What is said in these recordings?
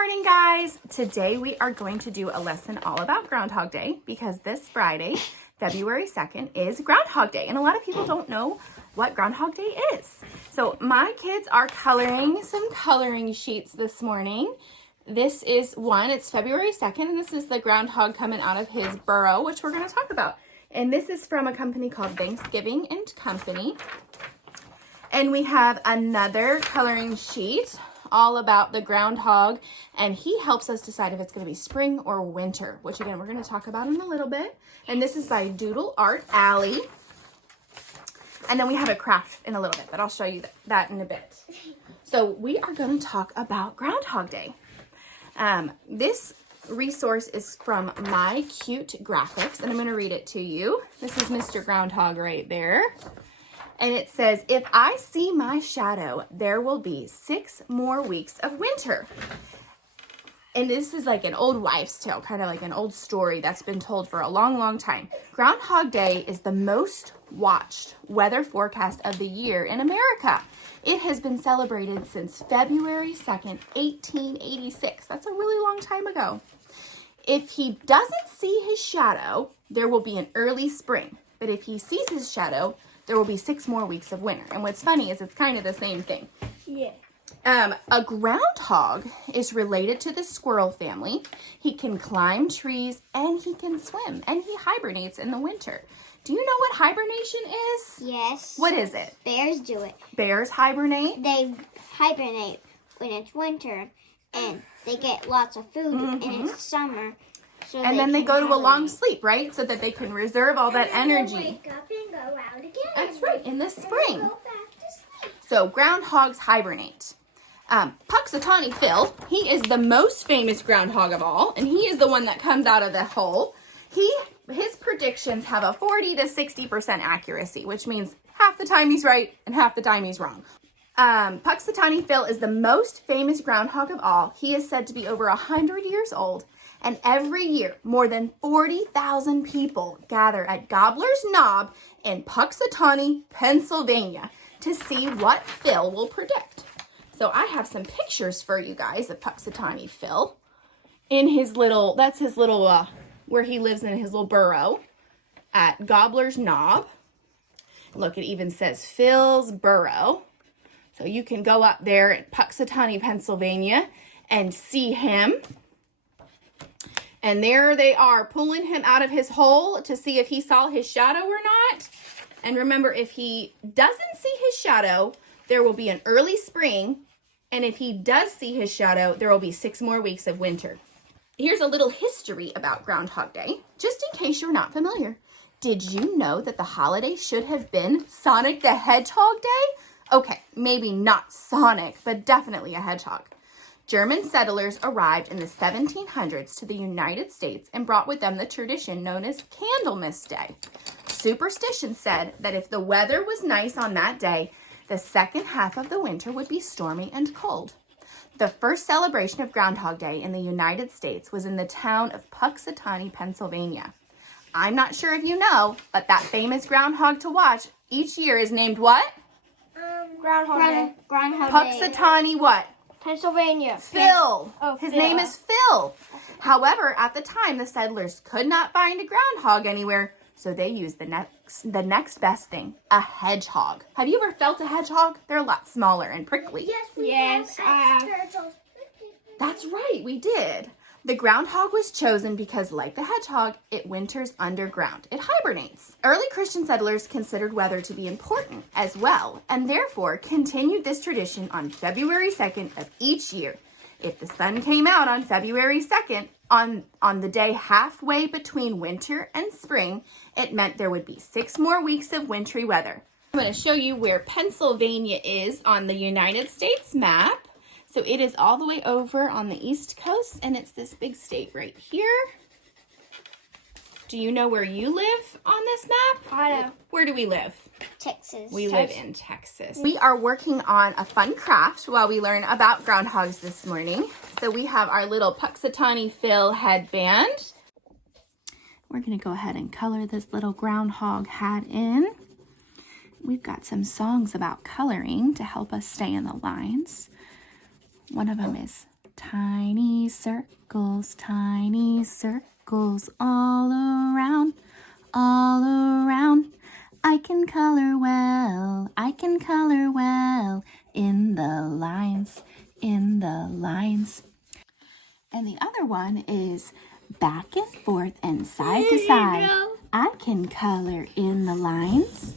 morning, guys. Today we are going to do a lesson all about Groundhog Day because this Friday, February 2nd, is Groundhog Day. And a lot of people don't know what Groundhog Day is. So my kids are coloring some coloring sheets this morning. This is one, it's February 2nd, and this is the groundhog coming out of his burrow, which we're going to talk about. And this is from a company called Thanksgiving and Company. And we have another coloring sheet all about the groundhog, and he helps us decide if it's going to be spring or winter, which again we're going to talk about in a little bit. And this is by Doodle Art Alley. And then we have a craft in a little bit, but I'll show you that in a bit. So we are going to talk about Groundhog Day. This resource is from My Cute Graphics, and I'm going to read it to you. This is Mr. Groundhog right there. And it says, if I see my shadow, there will be 6 more weeks of winter. And this is like an old wives' tale, kind of like an old story that's been told for a long, long time. Groundhog Day is the most watched weather forecast of the year in America. It has been celebrated since February 2nd, 1886. That's a really long time ago. If he doesn't see his shadow, there will be an early spring. But if he sees his shadow, there will be 6 more weeks of winter. And what's funny is it's kind of the same thing. Yeah. A groundhog is related to the squirrel family. He can climb trees and he can swim, and he hibernates in the winter. Do you know what hibernation is? Yes. What is it? Bears do it. Bears hibernate? They hibernate when it's winter, and they get lots of food, and it's summer. So And then they go to a long hibernate. sleep, right? So that they can reserve all that energy. Wake up and go out again. That's right, in the And spring. go back to sleep. So groundhogs hibernate. Puxatawny Phil, he is the most famous groundhog of all, and he is the one that comes out of the hole. His predictions have a 40 to 60% accuracy, which means half the time he's right and half the time he's wrong. Puxatawny Phil is the most famous groundhog of all. He is said to be over 100 years old, and every year more than 40,000 people gather at Gobbler's Knob in Puxatawny, Pennsylvania to see what Phil will predict. So I have some pictures for you guys of Puxatawny Phil in his little, that's his little, where he lives in his little burrow at Gobbler's Knob. Look, it even says Phil's Burrow. So you can go up there at Puxatawny, Pennsylvania and see him. And there they are pulling him out of his hole to see if he saw his shadow or not. And remember, if he doesn't see his shadow, there will be an early spring. And if he does see his shadow, there will be 6 more weeks of winter. Here's a little history about Groundhog Day, just in case you're not familiar. Did you know that the holiday should have been Sonic the Hedgehog Day? Okay, maybe not Sonic, but definitely a hedgehog. German settlers arrived in the 1700s to the United States and brought with them the tradition known as Candlemas Day. Superstition said that if the weather was nice on that day, the second half of the winter would be stormy and cold. The first celebration of Groundhog Day in the United States was in the town of Puxatawny, Pennsylvania. I'm not sure if you know, but that famous groundhog to watch each year is named what? Groundhog Day. Puxatawny what? Pennsylvania. Phil. Oh, His Phil. name is Phil. However, at the time, the settlers could not find a groundhog anywhere, so they used the next best thing, a hedgehog. Have you ever felt a hedgehog? They're a lot smaller and prickly. Yes, we Yes, have turtles. That's right, we did. The groundhog was chosen because, like the hedgehog, it winters underground. It hibernates. Early Christian settlers considered weather to be important as well, and therefore continued this tradition on February 2nd of each year. If the sun came out on February 2nd, on the day halfway between winter and spring, it meant there would be 6 more weeks of wintry weather. I'm going to show you where Pennsylvania is on the United States map. So it is all the way over on the East Coast, and it's this big state right here. Do you know where you live on this map? I know. Where do we live? Texas. We live in Texas. We are working on a fun craft while we learn about groundhogs this morning. So we have our little Puxatawny Phil headband. We're going to go ahead and color this little groundhog hat in. We've got some songs about coloring to help us stay in the lines. One of them is tiny circles all around, all around. I can color well in the lines, in the lines. And the other one is back and forth and side to side. I can color in the lines.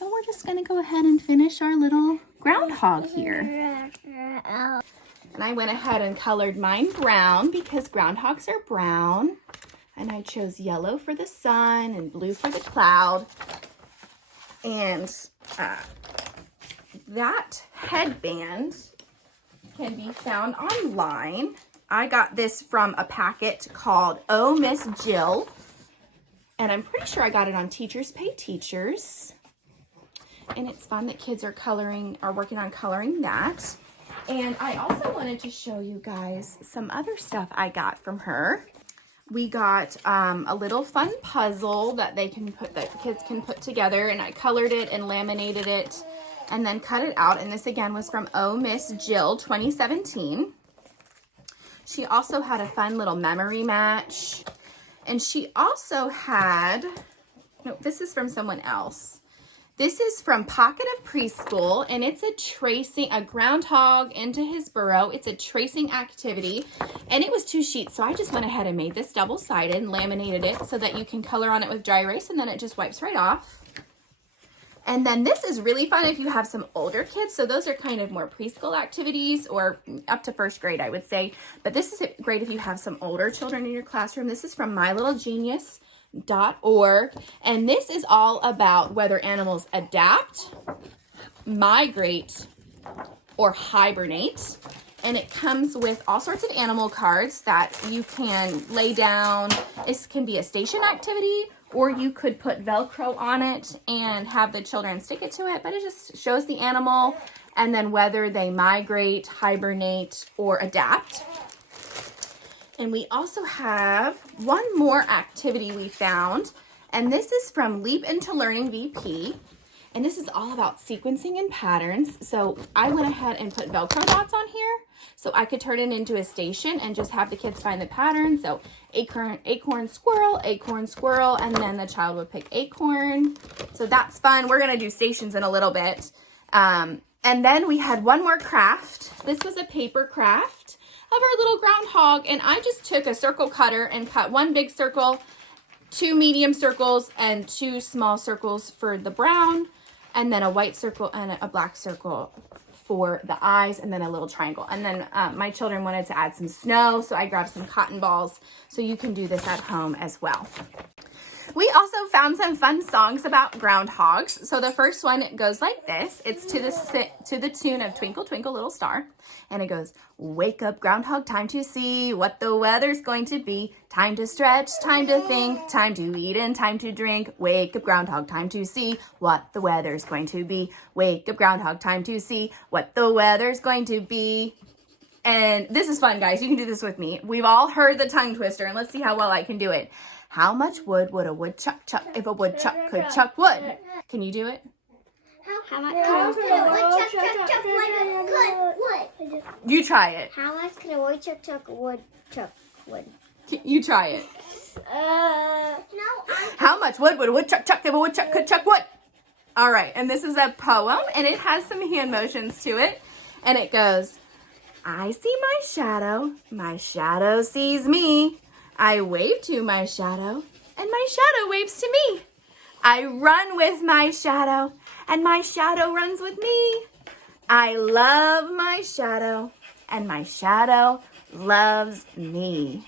And we're just gonna go ahead and finish our little groundhog here. And I went ahead and colored mine brown because groundhogs are brown. And I chose yellow for the sun and blue for the cloud. And that headband can be found online. I got this from a packet called Oh Miss Jill. And I'm pretty sure I got it on Teachers Pay Teachers. And it's fun that kids are working on coloring that. And I also wanted to show you guys some other stuff I got from her. We got a little fun puzzle that kids can put together, and I colored it and laminated it and then cut it out. And this again was from Oh Miss Jill 2017. She also had a fun little memory match. And she also had, no, this is from someone else. This is from Pocket of Preschool, and it's a groundhog into his burrow. It's a tracing activity, and it was 2 sheets, so I just went ahead and made this double-sided and laminated it so that you can color on it with dry erase, and then it just wipes right off. And then this is really fun if you have some older kids, so those are kind of more preschool activities or up to 1st grade, I would say. But this is great if you have some older children in your classroom. This is from mylittlegenius.org, and this is all about whether animals adapt, migrate, or hibernate. And it comes with all sorts of animal cards that you can lay down. This can be a station activity, or you could put Velcro on it and have the children stick it to it, but it just shows the animal and then whether they migrate, hibernate, or adapt. And we also have one more activity we found, and this is from Leap Into Learning VP, and this is all about sequencing and patterns. So I went ahead and put Velcro dots on here so I could turn it into a station and just have the kids find the pattern. So acorn, squirrel, and then the child would pick acorn. So that's fun. We're gonna do stations in a little bit. And then we had one more craft. This was a paper craft of our little groundhog, and I just took a circle cutter and cut 1 big circle, 2 medium circles, and 2 small circles for the brown, and then a white circle and a black circle for the eyes, and then a little triangle. And then my children wanted to add some snow, so I grabbed some cotton balls, so you can do this at home as well. We also found some fun songs about groundhogs. So the first one goes like this. It's to the tune of Twinkle, Twinkle, Little Star. And it goes, wake up, groundhog, time to see what the weather's going to be. Time to stretch, time to think, time to eat and time to drink. Wake up, groundhog, time to see what the weather's going to be. Wake up, groundhog, time to see what the weather's going to be. And this is fun, guys. You can do this with me. We've all heard the tongue twister, and let's see how well I can do it. How much wood would a woodchuck chuck if a woodchuck could chuck wood? Can you do it? How much could a woodchuck chuck wood? You try it. How much can a woodchuck chuck wood? You try it. No, How much wood would a woodchuck chuck if a woodchuck could chuck wood? All right, and this is a poem, and it has some hand motions to it, and it goes, I see my shadow sees me. I wave to my shadow, and my shadow waves to me. I run with my shadow, and my shadow runs with me. I love my shadow, and my shadow loves me.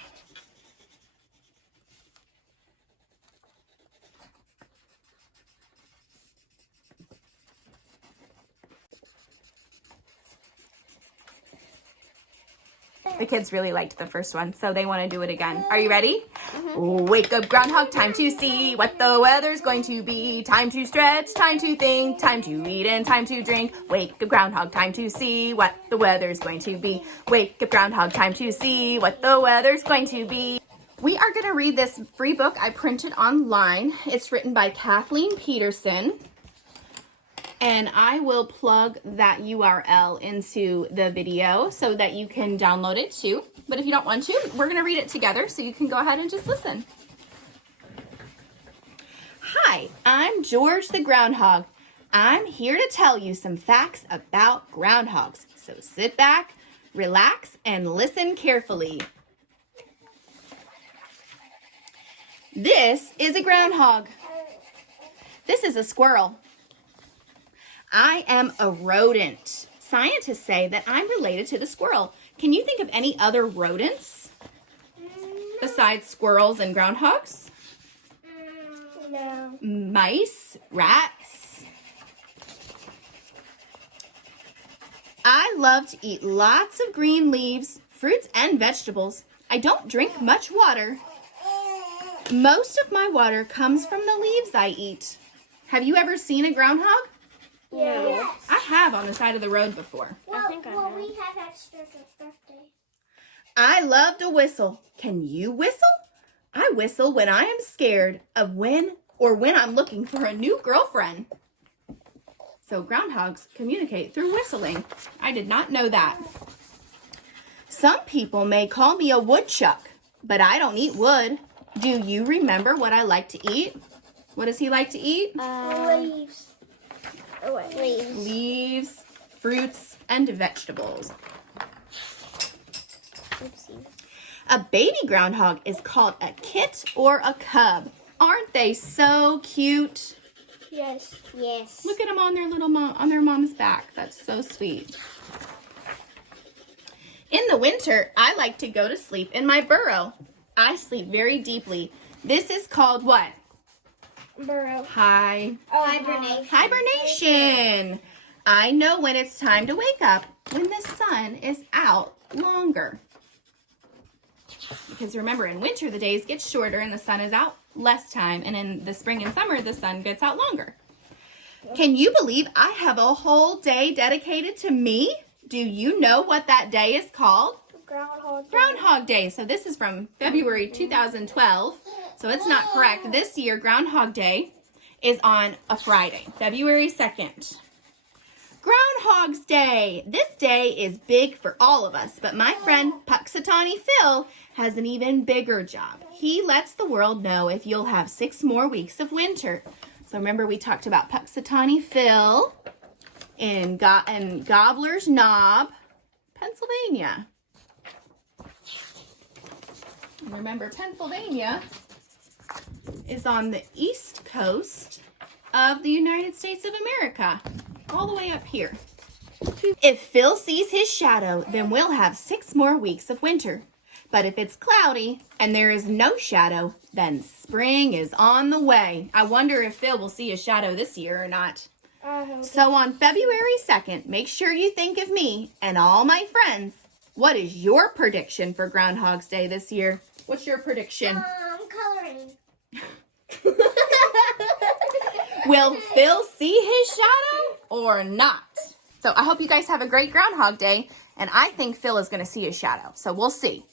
The kids really liked the first one, so they want to do it again. Are you ready? Mm-hmm. Wake up, groundhog, time to see what the weather's going to be. Time to stretch, time to think, time to eat and time to drink. Wake up, groundhog, time to see what the weather's going to be. Wake up, groundhog, time to see what the weather's going to be. We are going to read this free book I printed online. It's written by Kathleen Peterson. And I will plug that URL into the video so that you can download it too. But if you don't want to, we're going to read it together so you can go ahead and just listen. Hi, I'm George the Groundhog. I'm here to tell you some facts about groundhogs. So sit back, relax, and listen carefully. This is a groundhog. This is a squirrel. I am a rodent. Scientists say that I'm related to the squirrel. Can you think of any other rodents besides squirrels and groundhogs? No. Mice, rats. I love to eat lots of green leaves, fruits, and vegetables. I don't drink much water. Most of my water comes from the leaves I eat. Have you ever seen a groundhog? Yes. I have on the side of the road before. Well, think I well, have. we had extra birthday. I love to whistle. Can you whistle? I whistle when I am scared of when I'm looking for a new girlfriend. So groundhogs communicate through whistling. I did not know that. Some people may call me a woodchuck, but I don't eat wood. Do you remember what I like to eat? What does he like to eat? Leaves. Oh, wait. Leaves. Leaves, fruits, and vegetables. Oopsie. A baby groundhog is called a kit or a cub. Aren't they so cute? Yes. Yes. Look at them on their on their mom's back. That's so sweet. In the winter, I like to go to sleep in my burrow. I sleep very deeply. This is called what? Burrow. Hibernation. Hibernation. I know when it's time to wake up when the sun is out longer. Because remember, in winter, the days get shorter and the sun is out less time. And in the spring and summer, the sun gets out longer. Can you believe I have a whole day dedicated to me? Do you know what that day is called? Groundhog. Groundhog Day. So this is from February 2012. So it's not correct. This year, Groundhog Day is on a Friday, February 2nd. Groundhog's Day. This day is big for all of us, but my friend Puxatawny Phil has an even bigger job. He lets the world know if you'll have 6 more weeks of winter. So remember we talked about Puxatawny Phil in Gobbler's Knob, Pennsylvania. And remember, Pennsylvania is on the east coast of the United States of America, all the way up here. If Phil sees his shadow, then we'll have 6 more weeks of winter. But if it's cloudy and there is no shadow, then spring is on the way. I wonder if Phil will see a shadow this year or not. So on February 2nd, make sure you think of me and all my friends. What is your prediction for Groundhog's Day this year? What's your prediction? Coloring. Will Phil see his shadow or not? So I hope you guys have a great Groundhog Day, and I think Phil is going to see his shadow. So we'll see.